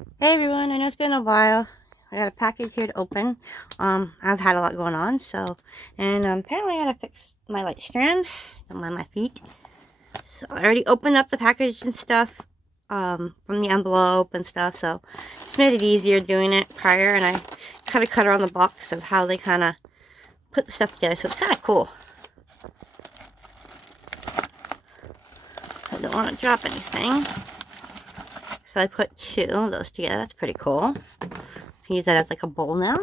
Hey everyone, I know it's been a while. I got a package here to open. I've had a lot going on, and apparently I gotta fix my light strand. Don't mind my feet. So I already opened up the package and stuff, from the envelope and stuff, so just made it easier doing it prior, and I cut a cutter on the box of how they kind of put the stuff together, so it's kind of cool. I don't want to drop anything. So I put two of those together. That's pretty cool. I can use that as like a bowl now.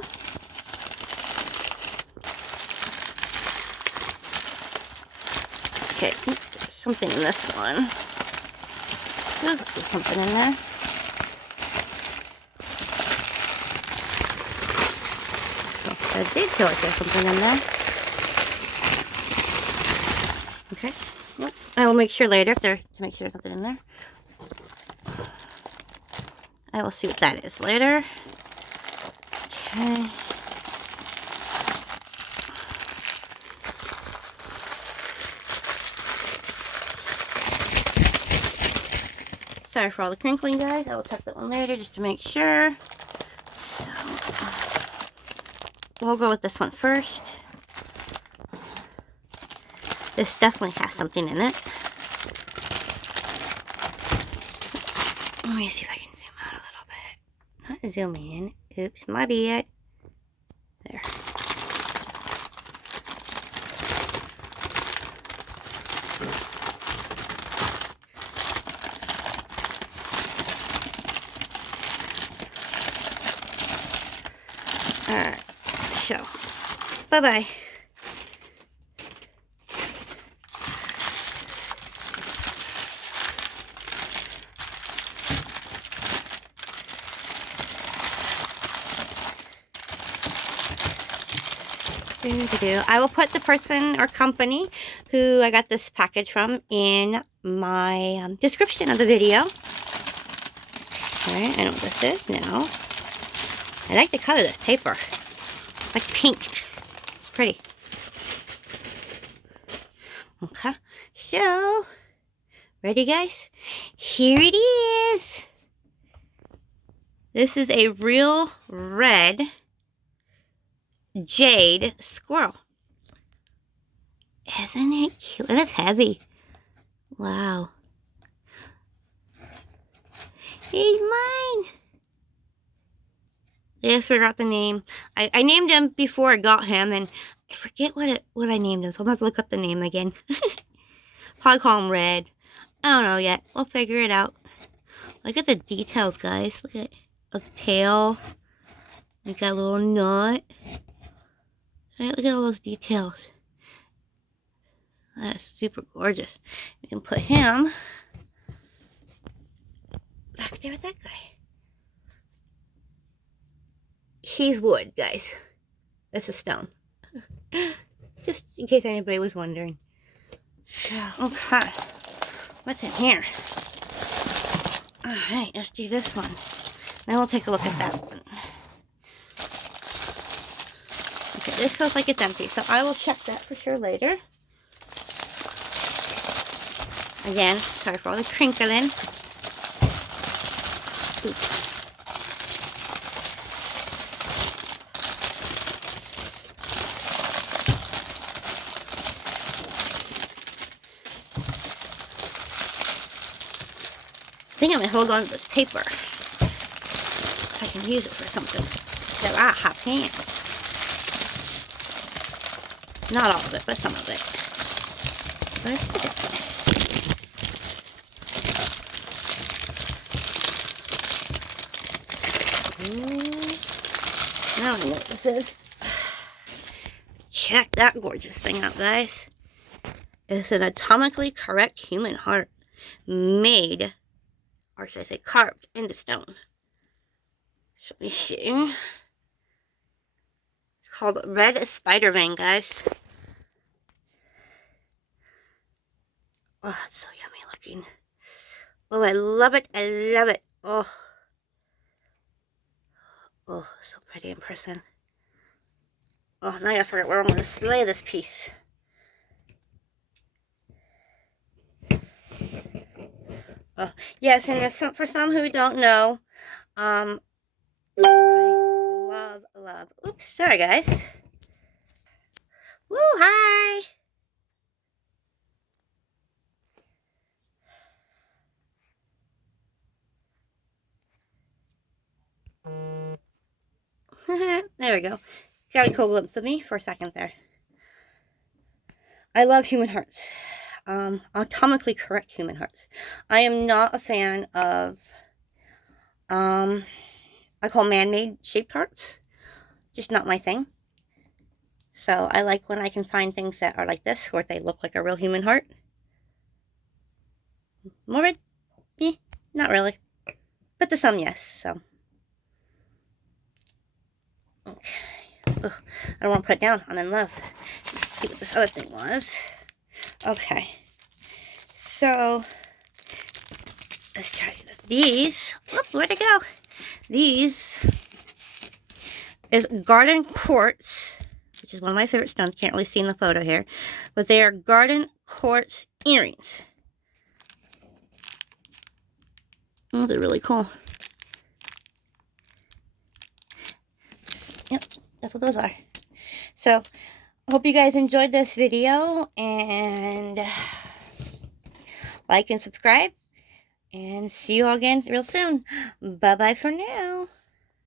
Okay, there's something in this one. Feels like there's something in there. I did feel like there's something in there. Okay. Nope. I will make sure later to make sure there's something in there. I will see what that is later. Okay. Sorry for all the crinkling, guys. I will check that one later just to make sure. So, we'll go with this one first. This definitely has something in it. Let me see if I can zoom out a little bit. Not zooming in. Oops, my bad. There. Alright, so, bye-bye. I will put the person or company who I got this package from in my description of the video. Okay, I know what this is now. I like the color of this paper. Like pink. Pretty. Okay, so, ready guys? Here it is. This is a real red jade squirrel. Isn't it cute? And it's heavy. Wow. He's mine. I forgot the name. I named him before I got him, and I forget what I named him, so I'm gonna have to look up the name again. Probably call him Red. I don't know yet. We'll figure it out. Look at the details, guys. Look at the tail. We got a little nut. Look at all those details. That's super gorgeous. We can put him back there with that guy. He's wood, guys. This is stone. Just in case anybody was wondering. Okay. What's in here? Alright, let's do this one. Then we'll take a look at that one. Okay, this feels like it's empty, so I will check that for sure later. Again, sorry for all the crinkling. Oops. I think I'm going to hold on to this paper. I can use it for something that I have hands. Not all of it, but some of it. Where's it? Now I know what this is. Check that gorgeous thing out, guys. It's an atomically correct human heart made, or should I say carved into stone. So let me see. It's called Red Spider-Man, guys. Oh, it's so yummy looking. Oh, I love it. I love it. Oh. Oh, so pretty in person. Oh, now I forget where I'm going to display this piece. Oh, yes, and if for some who don't know, I love. Oops, sorry guys. Woo, hi. There we go. Got a cool glimpse of me for a second there. I love human hearts. Anatomically correct human hearts. I am not a fan of, I call man-made shaped hearts. Just not my thing. So I like when I can find things that are like this, where they look like a real human heart. Morbid? Not really. But to some, yes, so. Okay. Ugh, I don't want to put it down. I'm in love. Let's see what this other thing was. Okay. So, let's try this. These, where'd it go? These is garden quartz, which is one of my favorite stones. Can't really see in the photo here. But they are garden quartz earrings. Oh, they're really cool. Yep, that's what those are. So, I hope you guys enjoyed this video, and like and subscribe, and see you all again real soon. Bye-bye for now.